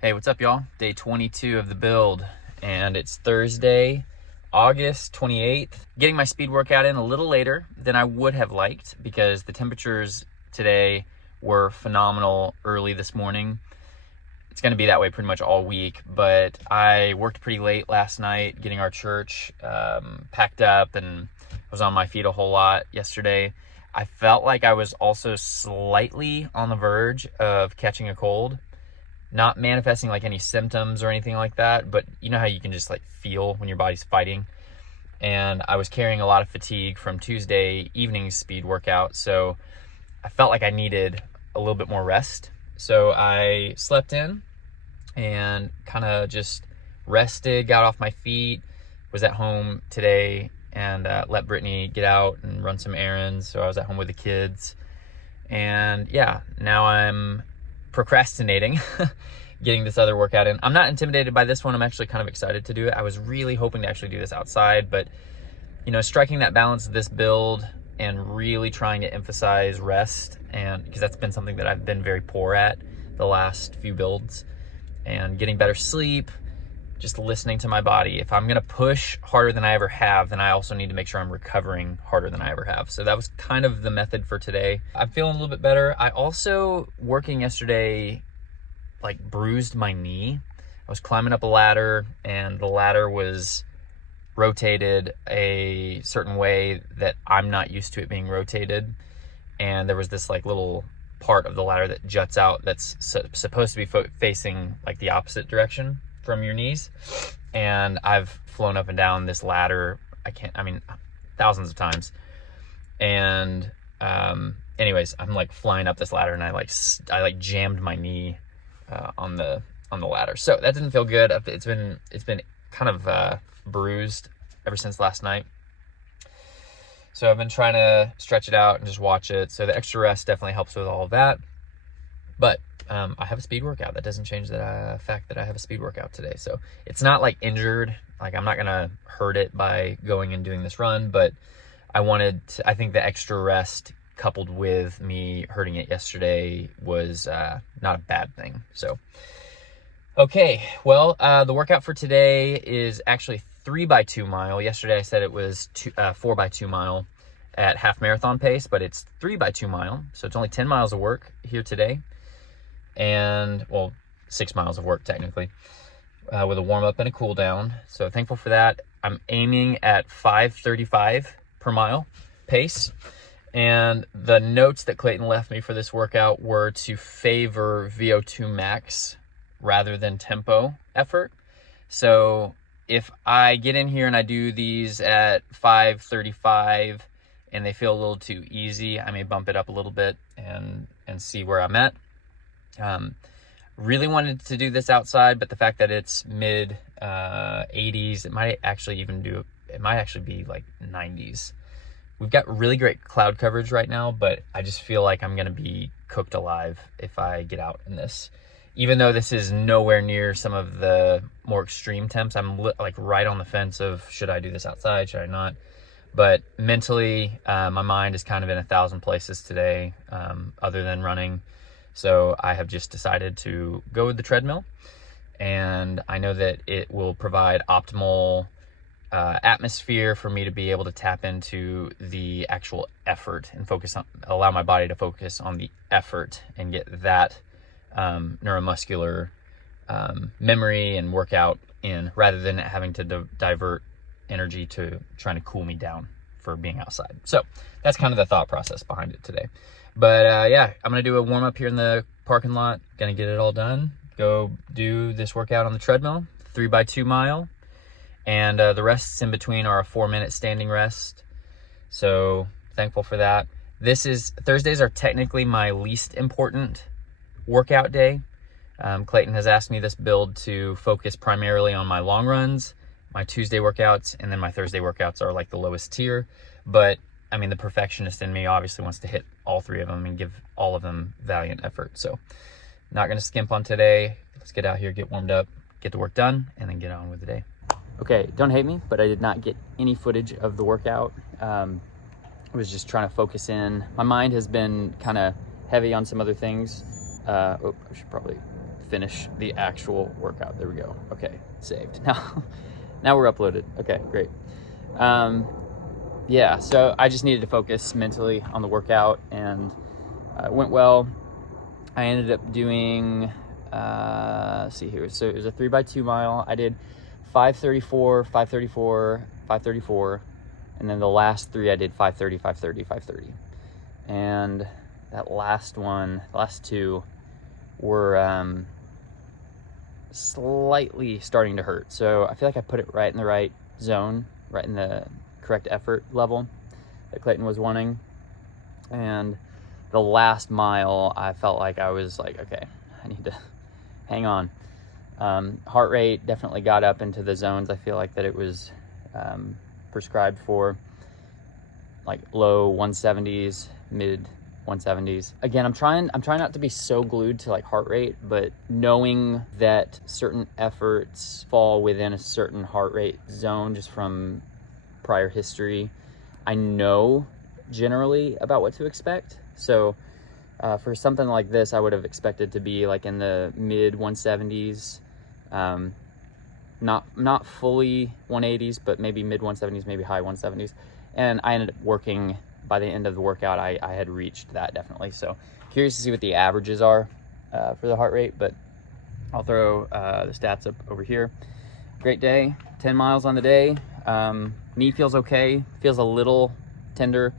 Hey, what's up, y'all? Day 22 of the build, and it's Thursday, August 28th. Getting my speed workout in a little later than I would have liked because the temperatures today were phenomenal early this morning. It's going to be that way pretty much all week, but I worked pretty late last night getting our church packed up, and was on my feet a whole lot yesterday. I felt like I was also slightly on the verge of catching a cold. Not manifesting like any symptoms or anything like that, but you know how you can just like feel when your body's fighting. And I was carrying a lot of fatigue from Tuesday evening's speed workout, so I felt like I needed a little bit more rest. So I slept in and kind of just rested, got off my feet, was at home today, and let Brittany get out and run some errands. So I was at home with the kids, and yeah, now I'm procrastinating getting this other workout in. I'm not intimidated by this one. I'm actually kind of excited to do it. I was really hoping to actually do this outside, but you know, striking that balance of this build and really trying to emphasize rest, and because that's been something that I've been very poor at the last few builds, and getting better sleep, just listening to my body. If I'm gonna push harder than I ever have, then I also need to make sure I'm recovering harder than I ever have. So that was kind of the method for today. I'm feeling a little bit better. I also, working yesterday, like bruised my knee. I was climbing up a ladder, and the ladder was rotated a certain way that I'm not used to it being rotated. And there was this like little part of the ladder that juts out that's supposed to be facing like the opposite direction from your knees. And I've flown up and down this ladder, thousands of times. And anyways, I'm like flying up this ladder, and I jammed my knee on the ladder. So that didn't feel good. It's been kind of bruised ever since last night. So I've been trying to stretch it out and just watch it. So the extra rest definitely helps with all of that. But I have a speed workout. That doesn't change the fact that I have a speed workout today. So it's not like injured. Like I'm not gonna hurt it by going and doing this run, but I think the extra rest coupled with me hurting it yesterday was not a bad thing. So, okay, well, the workout for today is actually 3x2 mile. Yesterday I said it was 4x2 mile at half marathon pace, but it's 3x2 mile. So it's only 10 miles of work here today. And well, 6 miles of work technically, with a warm up and a cool down. So thankful for that. I'm aiming at 5:35 per mile pace. And the notes that Clayton left me for this workout were to favor VO2 max rather than tempo effort. So if I get in here and I do these at 5:35 and they feel a little too easy, I may bump it up a little bit and see where I'm at. Really wanted to do this outside, but the fact that it's mid 80s, it might actually be like 90s. We've got really great cloud coverage right now, but I just feel like I'm gonna be cooked alive if I get out in this. Even though this is nowhere near some of the more extreme temps, I'm like right on the fence of should I do this outside, should I not? But mentally, my mind is kind of in 1,000 places today, other than running. So I have just decided to go with the treadmill, and I know that it will provide optimal atmosphere for me to be able to tap into the actual effort and allow my body to focus on the effort and get that neuromuscular memory and workout in, rather than having to divert energy to trying to cool me down for being outside. So that's kind of the thought process behind it today. But yeah, I'm gonna do a warm up here in the parking lot, gonna get it all done, go do this workout on the treadmill, 3x2 mile. And the rests in between are a 4-minute standing rest. So thankful for that. Thursdays are technically my least important workout day. Clayton has asked me this build to focus primarily on my long runs, my Tuesday workouts, and then my Thursday workouts are like the lowest tier. But I mean, the perfectionist in me obviously wants to hit all 3 of them and give all of them valiant effort. So not gonna skimp on today. Let's get out here, get warmed up, get the work done, and then get on with the day. Okay, don't hate me, but I did not get any footage of the workout. I was just trying to focus in. My mind has been kind of heavy on some other things. I should probably finish the actual workout. There we go. Okay, saved. Now we're uploaded. Okay, great. Yeah, so I just needed to focus mentally on the workout, and it went well. I ended up doing, let's see here. So it was a 3x2 mile. I did 5:34, 5:34, 5:34. And then the last 3 I did 5:30, 5:30, 5:30. And that last one, the last 2 were slightly starting to hurt. So I feel like I put it right in the right zone, right in the correct effort level that Clayton was wanting. And the last mile, I felt like I was like, okay, I need to hang on. Heart rate definitely got up into the zones I feel like that it was prescribed for, like low 170s, mid 170s. Again, I'm trying not to be so glued to like heart rate, but knowing that certain efforts fall within a certain heart rate zone just from prior history, I know generally about what to expect. So for something like this, I would have expected to be like in the mid 170s, not fully 180s, but maybe mid 170s, maybe high 170s. And I ended up working, by the end of the workout, I had reached that definitely. So curious to see what the averages are for the heart rate, but I'll throw the stats up over here. Great day, 10 miles on the day. Knee feels okay, feels a little tender,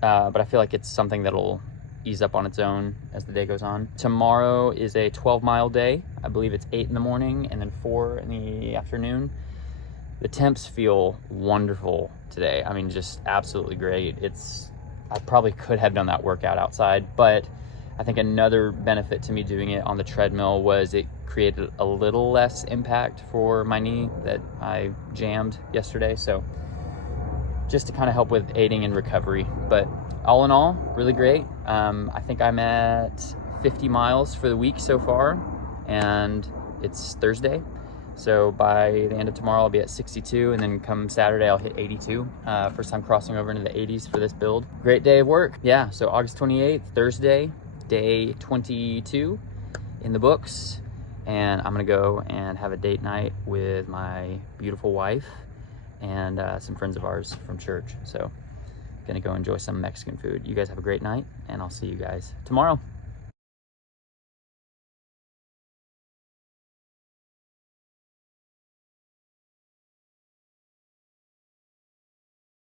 but I feel like it's something that'll ease up on its own as the day goes on. Tomorrow is a 12-mile day. I believe it's 8 in the morning and then 4 in the afternoon. The temps feel wonderful today. I mean, just absolutely great. I probably could have done that workout outside, but I think another benefit to me doing it on the treadmill was it created a little less impact for my knee that I jammed yesterday. So just to kind of help with aiding in recovery. But all in all, really great. I think I'm at 50 miles for the week so far, and it's Thursday. So by the end of tomorrow, I'll be at 62, and then come Saturday, I'll hit 82. First time crossing over into the 80s for this build. Great day of work. Yeah, so August 28th, Thursday, day 22 in the books. And I'm gonna go and have a date night with my beautiful wife and some friends of ours from church. So gonna go enjoy some Mexican food. You guys have a great night, and I'll see you guys tomorrow.